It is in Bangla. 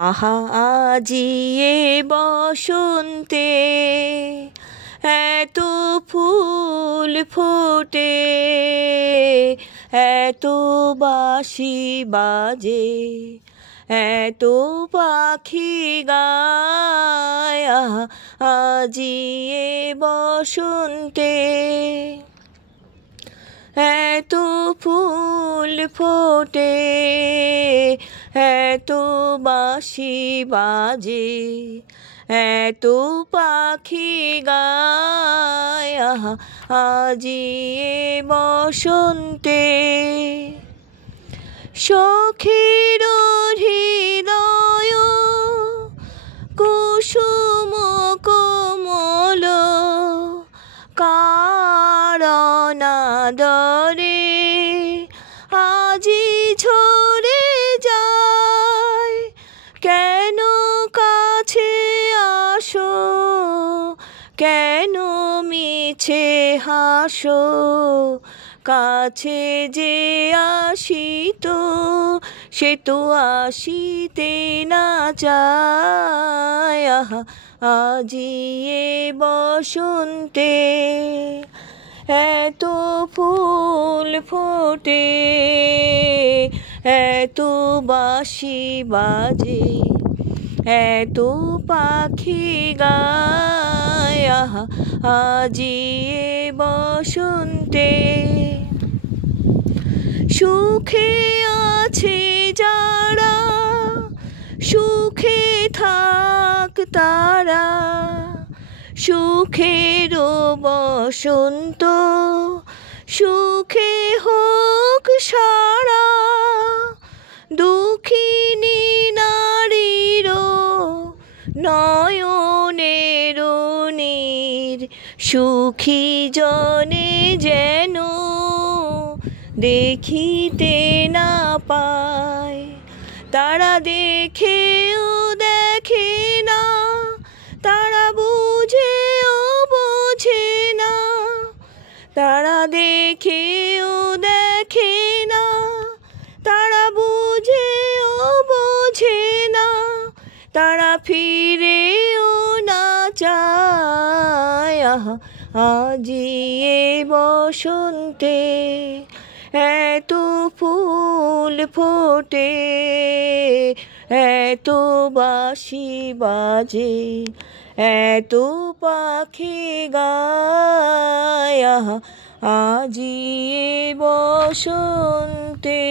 আহা আজি এ বসন্তে এত ফুল ফোটে, এত বাঁশি বাজে, এত পাখি গায়। আহা আজি এ বসন্তে এত ফুল ফোটে, এত বাঁশি বাজে, এত পাখি গায়। আহা আজি এ বসন্তে সখীর হৃদয় কুসুম কোমল কারণাদরে আজি ঝরে যায়। কেন কাছে আসো, কেন মিছে হাসো, কাছে যে আসিত সে তো আসিতে না চায়। আহা আজি এ বসন্তে এত ফুল ফোটে, এত বাঁশি বাজে, এত পাখি গায়। আহা আজি এ বসন্তে সুখে আছে যারা, সুখে থাক তারা, সুখের বসন্ত সুখে হোক সারা। দুঃখিনী নারীর নয়নের নীর সুখী জনে যেন দেখিতে না পায়। তারা দেখেও দেখে না, তারা বুঝেও বোঝে না, তারা দেখেও দেখে না, তারা বুঝেও বোঝে না, তারা ফিরেও না চায়। আহা আজি এ বসন্তে এত ফুল ফোটে, এত বাঁশি বাজে, এত পাখি গায়। আহা আজি এ বসন্তে।